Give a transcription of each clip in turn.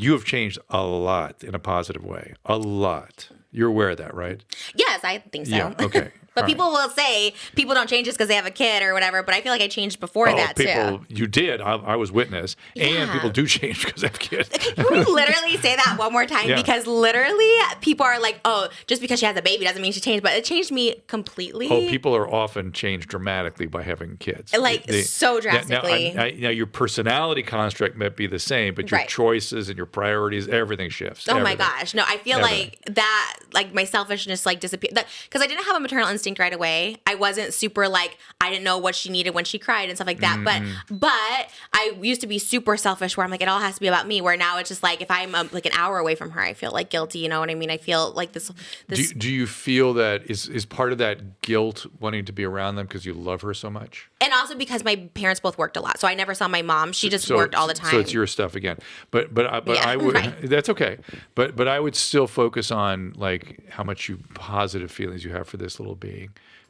You have changed a lot in a positive way. A lot. You're aware of that, right? Yes, I think so. Yeah, okay. But All people will say people don't change just because they have a kid or whatever. But I feel like I changed before that people, too. you did. I was witness. And Yeah. people do change because they have kids. Can we literally say that one more time? Yeah. Because literally people are like, oh, just because she has a baby doesn't mean she changed. But it changed me completely. Oh, people are often changed dramatically by having kids. Like, so drastically. Now, your personality construct might be the same, but your Right. choices and your priorities, everything shifts. Oh my Everything. gosh. No, I feel like that, like my selfishness like disappeared. Because I didn't have a maternal instinct right away. I wasn't super like, I didn't know what she needed when she cried and stuff like that. But I used to be super selfish where I'm like, it all has to be about me. Where now it's just like, if I'm like an hour away from her, I feel like guilty. You know what I mean? I feel like this. Do you feel that is part of that guilt wanting to be around them because you love her so much? And also because my parents both worked a lot. So I never saw my mom. She just worked all the time. So it's your stuff again. But Yeah, I would right. that's okay. But I would still focus on like how much positive feelings you have for this little being.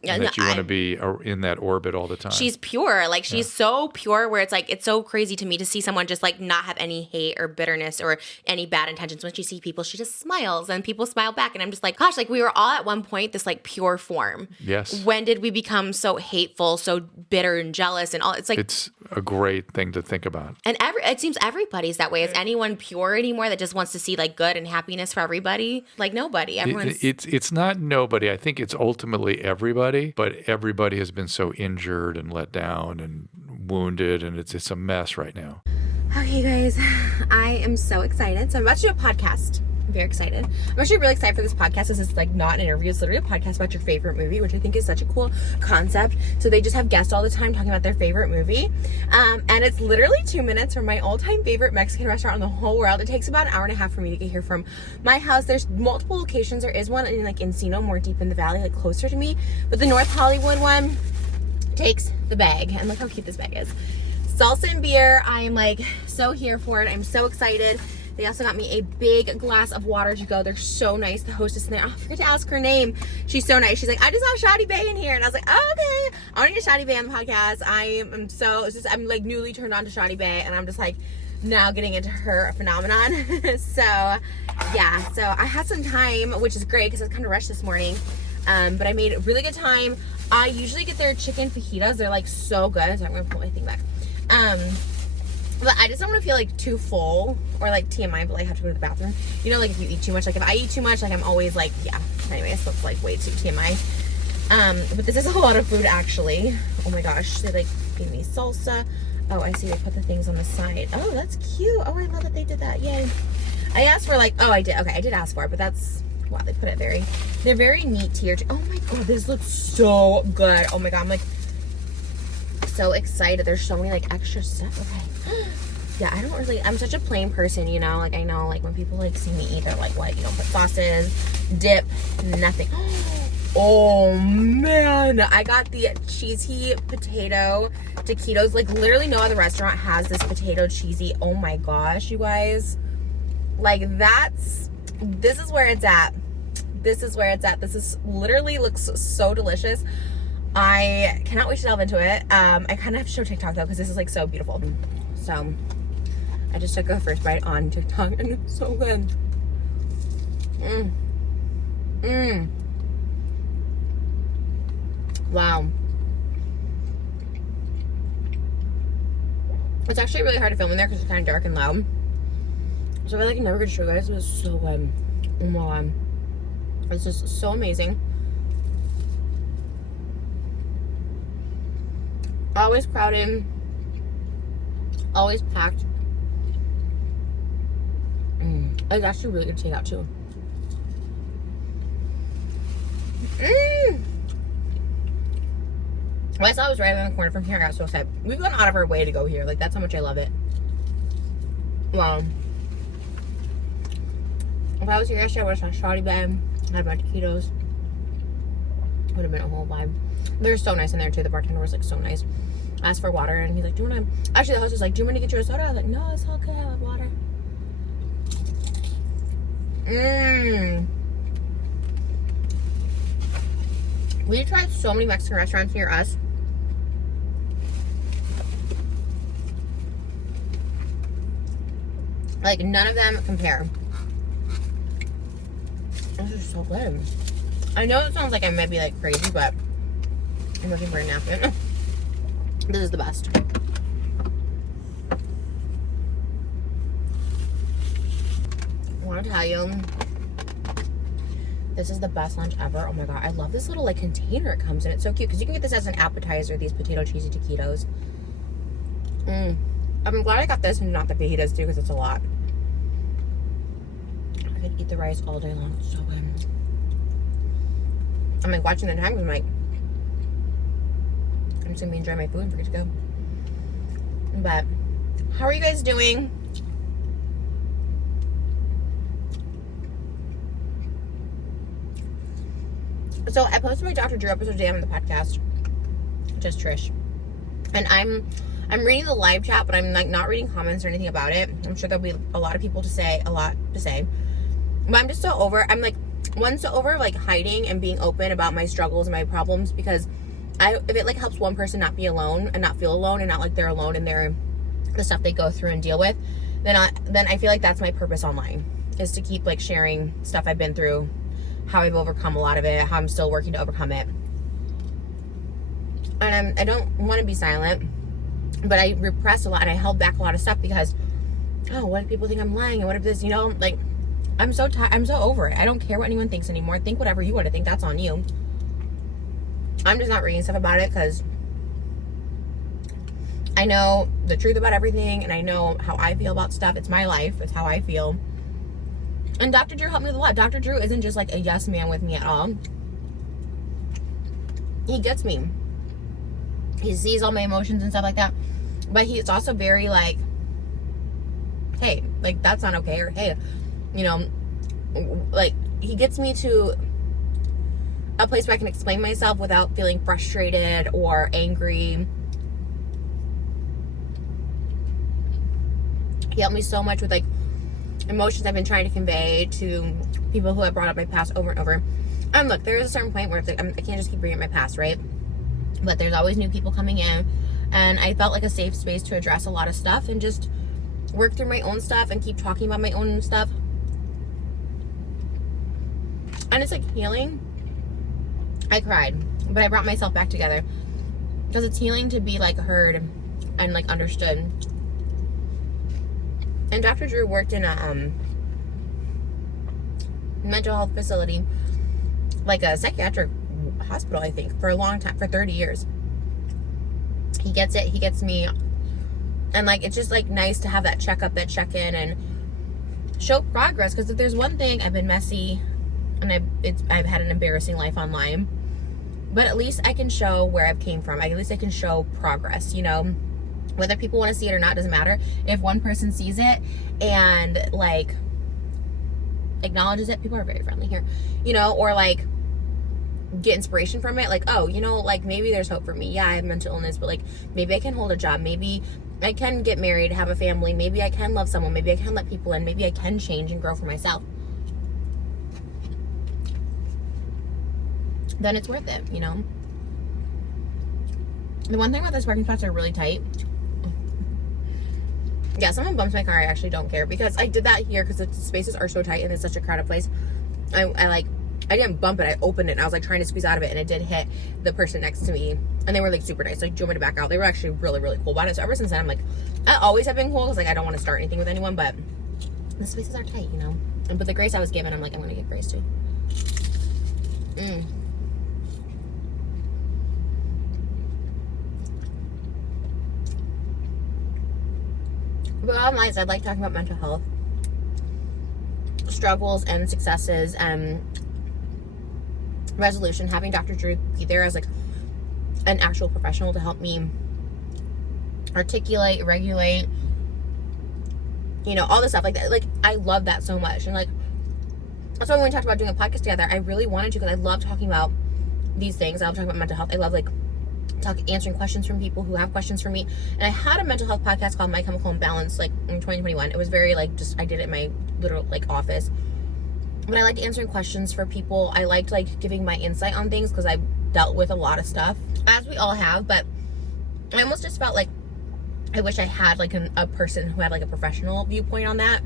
Yeah, And that no, you want to be in that orbit all the time. She's pure. Like, she's so pure where it's like, it's so crazy to me to see someone just like not have any hate or bitterness or any bad intentions. When she sees people, she just smiles and people smile back. And I'm just like, gosh, like we were all at one point this like pure form. Yes. When did we become so hateful, so bitter and jealous and all? It's like, It's a great thing to think about. and it seems everybody's that way. Is anyone pure anymore that just wants to see like good and happiness for everybody? Like nobody. Everyone's. It's not nobody. I think it's ultimately everybody, but everybody has been so injured and let down and wounded, and it's a mess right now. Okay, guys, I am so excited. So I'm about to do a podcast. I'm very excited. I'm actually really excited for this podcast. This is like not an interview. It's literally a podcast about your favorite movie, which I think is such a cool concept. So they just have guests all the time talking about their favorite movie. And it's literally 2 minutes from my all-time favorite Mexican restaurant in the whole world. It takes about an hour and a half for me to get here from my house. There's multiple locations. There is one in like Encino, more deep in the valley, like closer to me. But the North Hollywood one takes the bag. And look how cute this bag is. Salsa and beer. I am like so here for it. I'm so excited. They also got me a big glass of water to go. They're so nice. The hostess in there, I forget to ask her name. She's so nice. She's like, I just saw Shadi Bay in here. And I was like, oh, okay. I want to get Shadi Bay on the podcast. I'm like newly turned on to Shadi Bay. And I'm just like now getting into her phenomenon. So yeah, so I had some time, which is great because I was kind of rushed this morning. But I made really good time. I usually get their chicken fajitas. They're like so good. So I'm going to put my thing back. But I just don't want to feel like too full or like TMI, but like have to go to the bathroom. You know, like if you eat too much, like if I eat too much, like I'm always like, yeah. Anyways, so it's like way too TMI. But this is a lot of food actually. Oh my gosh, they like gave me salsa. Oh, I see they put the things on the side. Oh, that's cute. Oh, I love that they did that. Yay. I asked for like, oh, I did. Okay, I did ask for it, but that's, wow, they put it they're very neat here. Oh my God, this looks so good. Oh my God, I'm like so excited. There's so many like extra stuff. Okay. Yeah, I'm such a plain person, you know, like I know like when people like see me eat, they're like, what, you don't put sauces, dip, nothing. Oh man, I got the cheesy potato taquitos. Like literally no other restaurant has this potato cheesy. Oh my gosh, you guys, like this is where it's at. This is literally looks so delicious. I cannot wait to delve into it. I kind of have to show TikTok though, because this is like so beautiful. So I just took a first bite on TikTok and it's so good. Wow. It's actually really hard to film in there because it's kind of dark and loud. So I feel like I never could show you guys. It was so good. Oh my God. It's just so amazing. Always crowded. Always packed. It's actually really good to take out too. When I saw it was right around the corner from here, I got so excited. We've gone out of our way to go here. Like, that's how much I love it. Wow. If I was here yesterday, I would have shot Shawty Bay, had my taquitos. Would have been a whole vibe. They're so nice in there too. The bartender was like so nice. I asked for water and he's like, do you want to... Actually, the host was like, do you want me to get you a soda? I was like, no, it's all good. I have water. We tried so many Mexican restaurants near us. Like, none of them compare. This is so good. I know it sounds like I might be like crazy, but I'm looking for a napkin. This is the best. I want to tell you, this is the best lunch ever. Oh my god, I love this little like container it comes in. It's so cute because you can get this as an appetizer, these potato cheesy taquitos. I'm glad I got this and not the fajitas too, because it's a lot. I could eat the rice all day long. It's so good. I'm like watching the time. I'm like, I'm just gonna be enjoying my food and forget to go. But how are you guys doing? So I posted my Dr. Drew episode today on the podcast, just Trish, and I'm reading the live chat, but I'm like not reading comments or anything about it. I'm sure there'll be a lot of people to say, but I'm just so over. I'm like so over like hiding and being open about my struggles and my problems, because if it like helps one person not be alone and not feel alone and not like they're alone in the stuff they go through and deal with, then I feel like that's my purpose online, is to keep like sharing stuff I've been through, how I've overcome a lot of it, how I'm still working to overcome it. And I don't want to be silent, but I repressed a lot and I held back a lot of stuff because, oh, what if people think I'm lying, and what if this, like, I'm so tired, I'm so over it. I don't care what anyone thinks anymore. Think whatever you want to think, that's on you. I'm just not reading stuff about it because I know the truth about everything, and I know how I feel about stuff. It's my life, it's how I feel. And Dr. Drew helped me with a lot. Dr. Drew isn't just like a yes man with me at all. He gets me. He sees all my emotions and stuff like that. But he's also very like, hey, like that's not okay. Or hey, like he gets me to a place where I can explain myself without feeling frustrated or angry. He helped me so much with like emotions I've been trying to convey to people who have brought up my past over and over. And look, there's a certain point where it's like, I can't just keep bringing up my past, right? But there's always new people coming in, and I felt like a safe space to address a lot of stuff and just work through my own stuff and keep talking about my own stuff. And it's like healing. I cried, but I brought myself back together because it's healing to be like heard and like understood. And Dr. Drew worked in a mental health facility, like a psychiatric hospital, I think, for a long time, for 30 years. He gets it. He gets me. And like, it's just like nice to have that checkup, that check-in, and show progress. Because if there's one thing, I've been messy and I've had an embarrassing life online, but at least I can show where I've came from. At least I can show progress, whether people want to see it or not, doesn't matter. If one person sees it and like acknowledges it, people are very friendly here, or like get inspiration from it, like, oh, like maybe there's hope for me. Yeah, I have mental illness, but like maybe I can hold a job, maybe I can get married, have a family, maybe I can love someone, maybe I can let people in, maybe I can change and grow for myself. Then it's worth it, The one thing about those parking spots are really tight. Yeah, someone bumps my car, I actually don't care, because I did that here because the spaces are so tight and it's such a crowded place. I didn't bump it, I opened it and I was like trying to squeeze out of it, and it did hit the person next to me, and they were like super nice. Like, do you want me to back out? They were actually really, really cool about it. So ever since then, I'm like, I always have been cool because like I don't want to start anything with anyone, but the spaces are tight, But the grace I was given, I'm like, I'm gonna give grace to. But bottom line is, I like talking about mental health struggles and successes and resolution. Having Dr. Drew be there as like an actual professional to help me articulate, regulate, all this stuff like that. Like, I love that so much. And like, that's why when we talked about doing a podcast together, I really wanted to, because I love talking about these things. I love talking about mental health. I love like answering questions from people who have questions for me. And I had a mental health podcast called My Chemical Imbalance like in 2021. It was very like, just I did it in my literal like office. But I liked answering questions for people. I liked like giving my insight on things because I dealt with a lot of stuff, as we all have. But I almost just felt like I wish I had like a person who had like a professional viewpoint on that.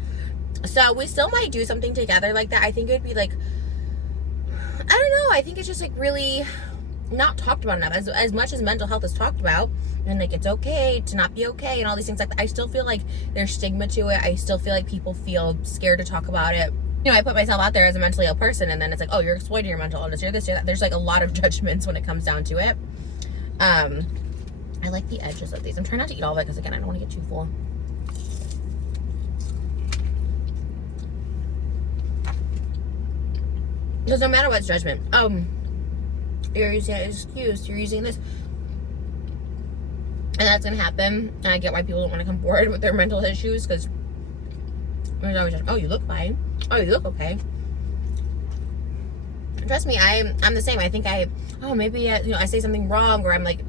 So we still might do something together like that. I think it would be like, I don't know, I think it's just like really not talked about enough. As much as mental health is talked about, and like it's okay to not be okay and all these things like that, I still feel like there's stigma to it. I still feel like people feel scared to talk about it. You know, I put myself out there as a mentally ill person, and then it's like, oh, you're exploiting your mental illness, you're this, you're that. There's like a lot of judgments when it comes down to it. I like the edges of these. I'm trying not to eat all of it because, again, I don't want to get too full. Because no matter what's judgment, you're using an excuse, you're using this. And that's going to happen. And I get why people don't want to come forward with their mental issues, because there's always just, oh, you look fine. Oh, you look okay. Trust me, I'm the same. I think maybe I say something wrong, or I'm like,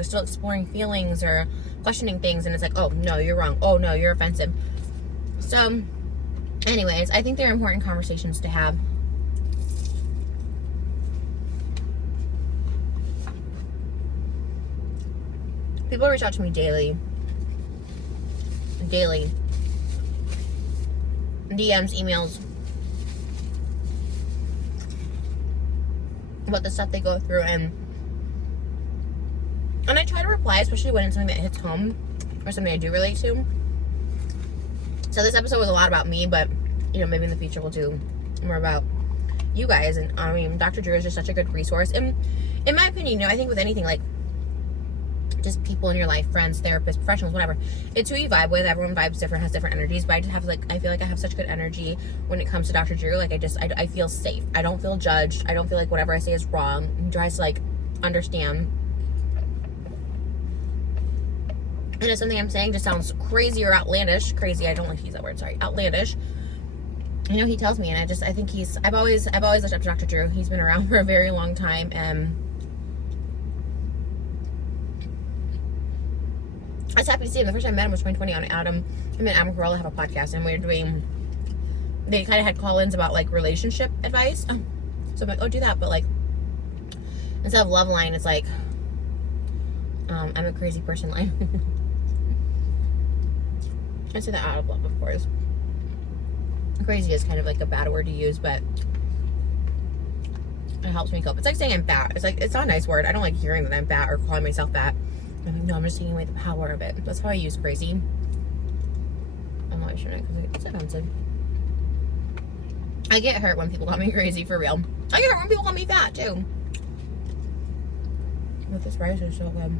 still exploring feelings or questioning things, and it's like, oh no, you're wrong. Oh no, you're offensive. So, anyways, I think they're important conversations to have. People reach out to me daily. DMs, emails, about the stuff they go through, and I try to reply, especially when it's something that hits home or something I do relate to. So this episode was a lot about me, but maybe in the future we'll do more about you guys. And I mean, Dr. Drew is just such a good resource. And in my opinion, I think with anything, like just people in your life, friends, therapists, professionals, whatever, it's who you vibe with. Everyone vibes different, has different energies, but I just have I feel like I have such good energy when it comes to Dr. Drew. Like I feel safe. I don't feel judged. I don't feel like whatever I say is wrong. He tries to like understand. And if something I'm saying just sounds crazy or outlandish, crazy, I don't like to use that word, sorry, outlandish, he tells me, and I think I've always looked up to Dr. Drew. He's been around for a very long time, and I was happy to see him. The first time I met him was 2020 on Adam. Him and Adam Carolla have a podcast, and they kind of had call-ins about like relationship advice. So I'm like, oh, do that, but like instead of love line, it's like I'm a crazy person line. I say that out of love, of course. Crazy is kind of like a bad word to use, but it helps me cope. It's like saying I'm fat. It's like, it's not a nice word. I don't like hearing that I'm fat or calling myself fat. I'm like, no, I'm just taking away the power of it. That's how I use crazy. I'm not sure because it's offensive. I get hurt when people call me crazy, for real. I get hurt when people call me fat too. But this rice is so good.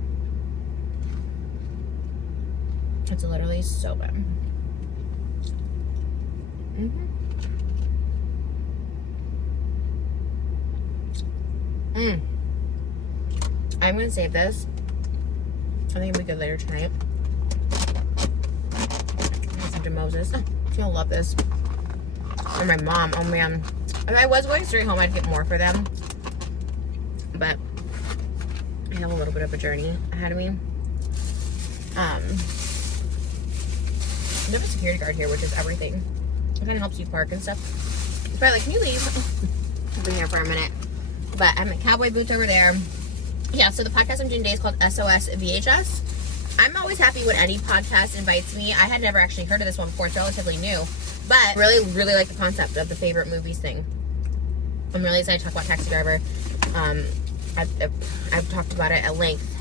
It's literally so good. I'm gonna save this. I think it'll be good later tonight. Listen to Moses. She's gonna love this. And my mom, oh man. If I was going straight home, I'd get more for them. But I have a little bit of a journey ahead of me. They have a security guard here, which is everything. It kind of helps you park and stuff. It's probably like, can you leave? I've been here for a minute. But I'm at Cowboy Boots over there. Yeah, so the podcast I'm doing today is called SOS VHS. I'm always happy when any podcast invites me. I had never actually heard of this one before. It's relatively new. But really, really like the concept of the favorite movies thing. I'm really excited to talk about Taxi Driver. I've talked about it at length.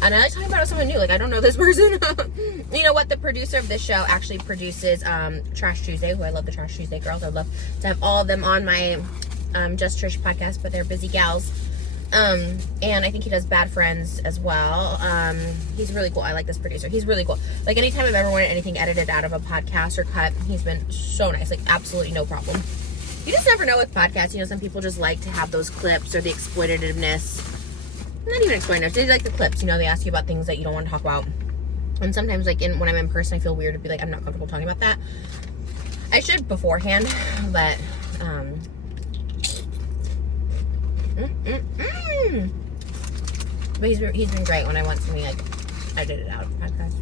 And I like talking about it with someone new. Like, I don't know this person. You know what? The producer of this show actually produces Trash Tuesday, who I love the Trash Tuesday girls. I'd love to have all of them on my Just Trish podcast, but they're busy gals. And I think he does Bad Friends as well. He's really cool. I like this producer. He's really cool. Like, anytime I've ever wanted anything edited out of a podcast or cut, he's been so nice. Like, absolutely no problem. You just never know with podcasts. Some people just like to have those clips or the exploitativeness. Not even exploitative. They like the clips. They ask you about things that you don't want to talk about. And sometimes, like, when I'm in person, I feel weird to be like, I'm not comfortable talking about that. I should beforehand, but, But he's been great when I want something, like, edited out of the podcast.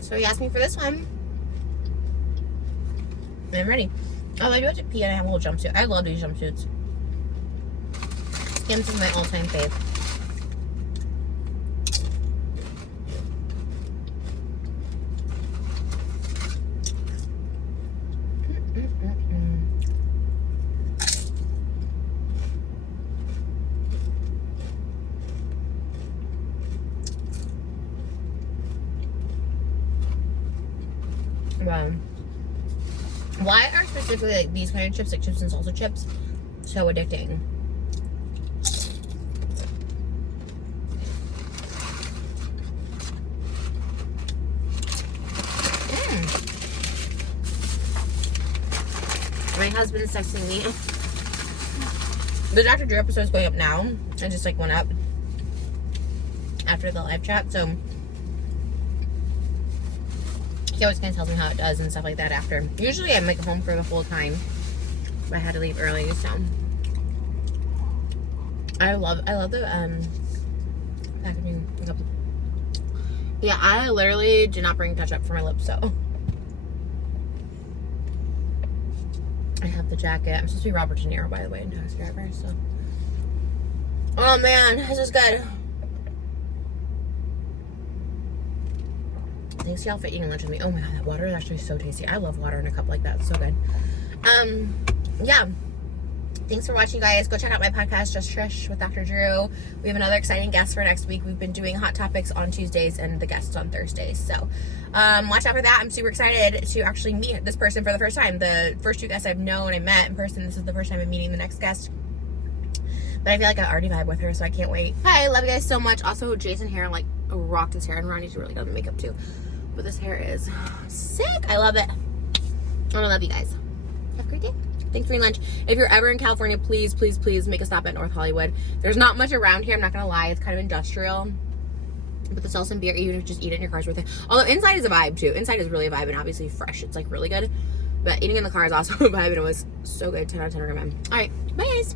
So he asked me for this one. And I'm ready. Oh, I do have to pee and I have a little jumpsuit. I love these jumpsuits. Skims is my all-time fave. Wow. Why are specifically like these kind of chips, like chips and salsa chips, so addicting? My husband's texting me. The Dr. Drew episode is going up now. It just like went up after the live chat, so he always kind of tells me how it does and stuff like that after. Usually I'm like home for the whole time, but I had to leave early, so I love the packaging. Yeah, I literally did not bring ketchup for my lips, so I have the jacket. I'm supposed to be Robert De Niro, by the way, in Taxi Driver, so. Oh man, this is good. Thanks y'all for eating lunch with me. Oh my god, that water is actually so tasty. I love water in a cup like that. It's so good. Yeah. Thanks for watching, guys. Go check out my podcast, Just Trish with Dr. Drew. We have another exciting guest for next week. We've been doing hot topics on Tuesdays and the guests on Thursdays. So watch out for that. I'm super excited to actually meet this person for the first time. The first two guests I've known and met in person. This is the first time I'm meeting the next guest. But I feel like I already vibe with her, so I can't wait. Hi, I love you guys so much. Also, Jason here like rocked his hair, and Ronnie's really good at makeup too. But this hair is sick. I love it. I love you guys. Have a great day. Thanks for eating lunch. If you're ever in California, please, please, please make a stop at North Hollywood. There's not much around here. I'm not gonna lie. It's kind of industrial. But they sell some beer, even if you just eat it in your car's worth it. Although inside is a vibe too. Inside is really a vibe, and obviously fresh. It's like really good. But eating in the car is also a vibe, and it was so good. 10 out of 10 recommend. All right, bye guys.